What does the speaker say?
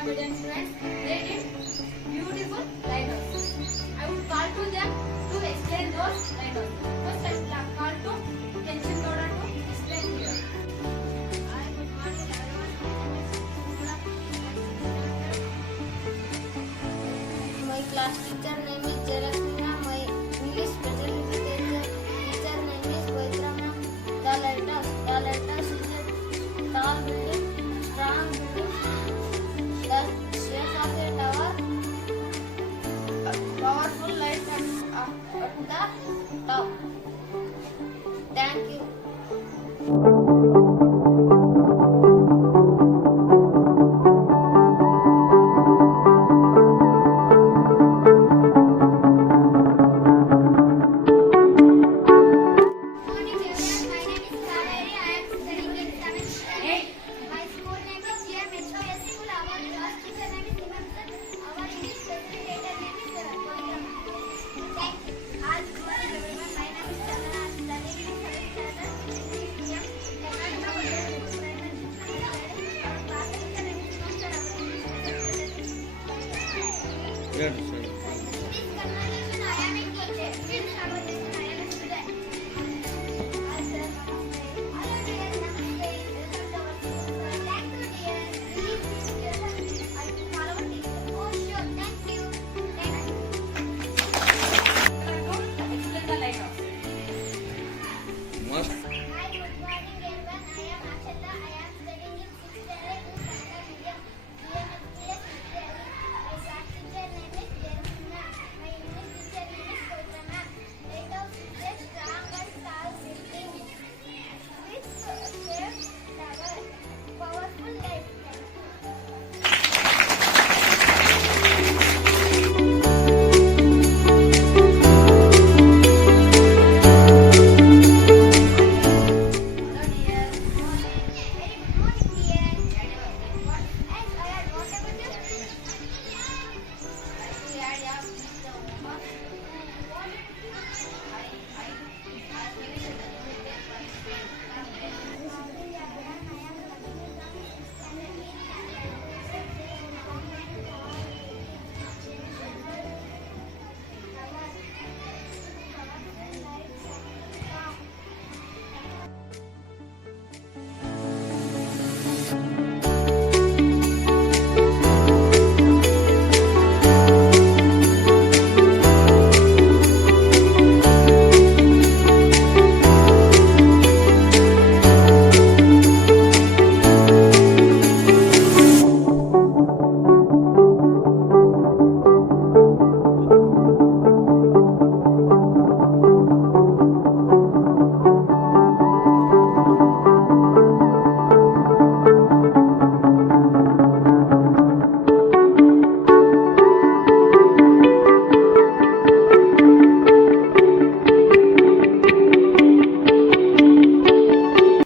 Kannada medium students, they did beautiful lighthouse. I would call to them to explain those lighthouse. First, I will call to Kenshin Gowda to explain here. Hi, good morning everyone. My class teacher name is Jalakrishna. My English special education teacher name is Vaitra ma'am. The lighthouse is a tall building, strong building, the shape of a tower, powerful light at the top. Thank you. Good.